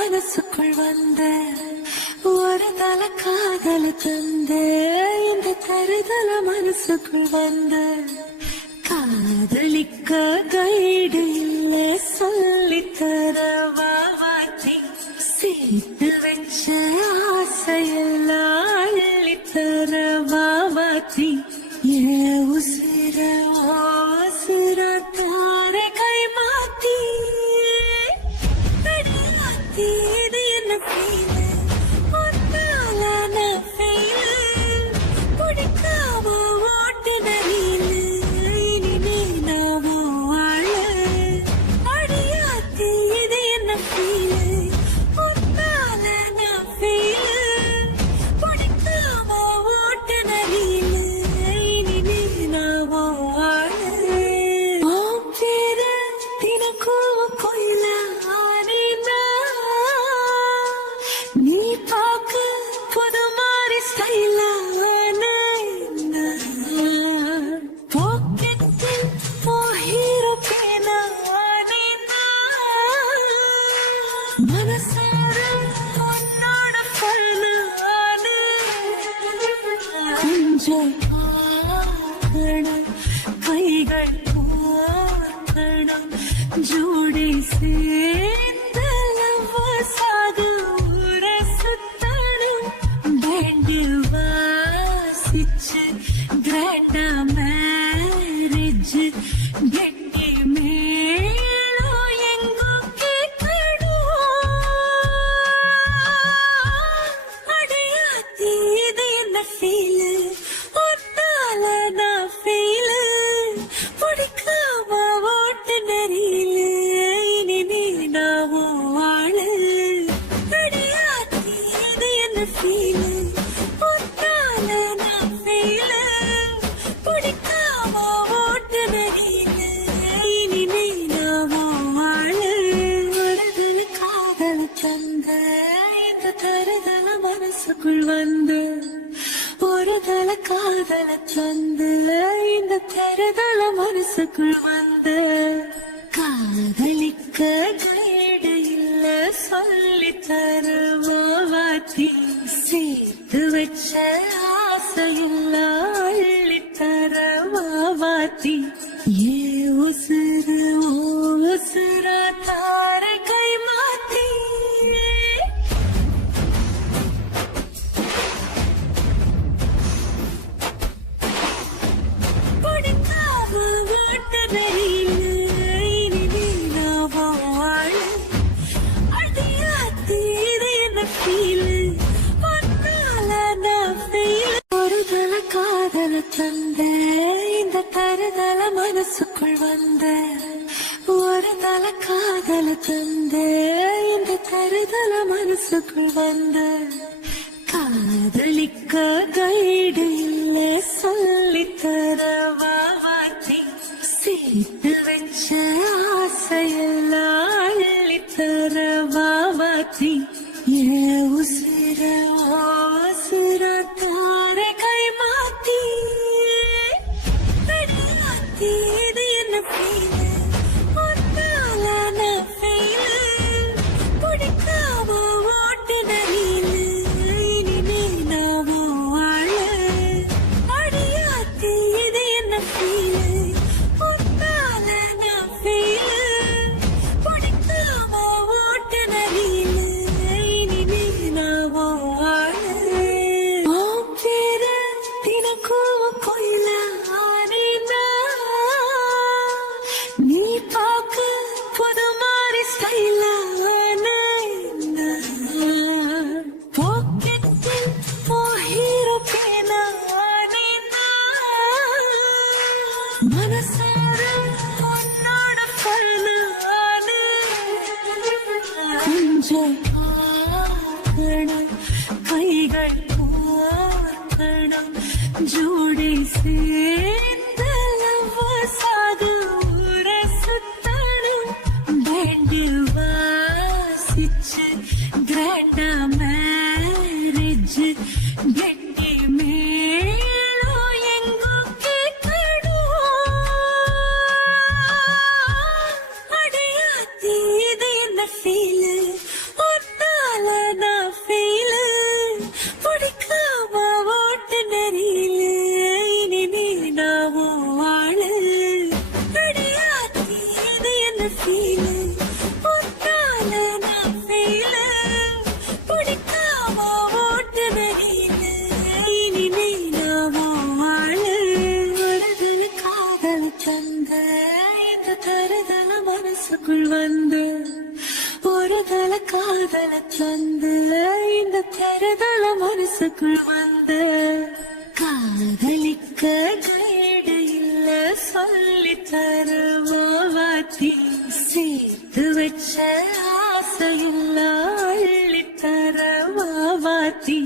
மனசுக்குள் வந்த ஒரு தல காதல தந்த இந்த தருதல மனசுக்குள் வந்த காதலிக்க கைடு இல்ல சொல்லித்தர வாவாத்தி சேர்த்து வச்ச ஆசையெல்லாம் அள்ளித்தர வாவாத்தி ஏ உசிர உசிர தார கை மாத்தி இது என்ன ஃபீல் ஒன்னால நான் ஃபீல் பிடிக்காம ஓட்டுன ரீல் இனிமே நான் வாழ அடியாத்தி இது என்ன ஃபீல் ஒன்னால நான் ஃபீல் பிடிக்காம ஓட்டுன ரீல் இனிமே நான் வாழ ஓம் பேர தினக்கும் கோயில நீ பாக்க புது மாதிரி ஸ்டைலான பாக்கெட்டில் ஹீரோ பேனா மனசார உன்னோட பண்ணான கொஞ்சம் பார்க்கணும் கைகள் பார்க்கணும் ஜோடி சேர்ந்த லவ்வசாக வாசிச்சு கிராண்டா மேரேஜ் கெட்டி மேளோ எங்கோ கேட்கணும் அடையாத்தி இது என்ன ஃபீல் ஒன்னால நான் ஃபீல் பிடிக்காம ஓட்டு நெறியில இனி நான் வாழ அடையாத்தி இது என்ன ஃபீல் மனசுக்குள் வந்து ஒரு தல காதல தந்து இந்த தருதல மனசுக்குள் வந்து காதலிக்க கைடு இல்ல சொல்லி தருவாத்தி சேர்த்து வச்ச ஆசையில்ல அள்ளி தருவாத்தி ஏ உசுறு உசுரா தார கை மாத்தி காதல தந்த இந்த தருதல மனசுக்குள் வந்த ஒரு தல காதல தந்த இந்த தருதல மனசுக்குள் வந்த காதலிக்க கைடு இல்ல சொல்லித்தர வாவாத்தி சேர்த்து வச்ச ஆசையெல்லாம் அள்ளித்தர வாவாத்தி ஏ உசிர உசிர தார கை மாத்தி இது என்ன ஃபீல் ஒன்னால நான் ஃபீல் பிடிக்காம ஓட்டுன ரீல் இனிமே நான் வாழ அடியாத்தி இது என்ன ஃபீல் ஒன்னால நான் ஃபீல் பிடிக்காம ஓட்டுன ரீல் இனிமே நான் வாழ ஓம் பேர தினக்கும் கோயில நீ பாக்க புது மாதிரி ஸ்டைலான பாக்கெட்டில் ஹீரோ பேனா மனசார உன்னோட பண்ணான கொஞ்சம் பார்க்கணும் கைகள் பார்க்கணும் ஜோடி சேர்ந்த லவ்வசாக வாசிச்சு கிராண்டா மேரேஜ் கெட்டி மேளோ எங்கோ கேட்கணும் அடையாத்தி இது என்ன ஃபீல் காதல தந்து இந்த கருதல மனசுக்குள் வந்து காதலிக்க கைடு இல்ல சொல்லி தருவாத்தி சேர்த்து வச்ச ஆசையில்ல அள்ளி தருவாத்தி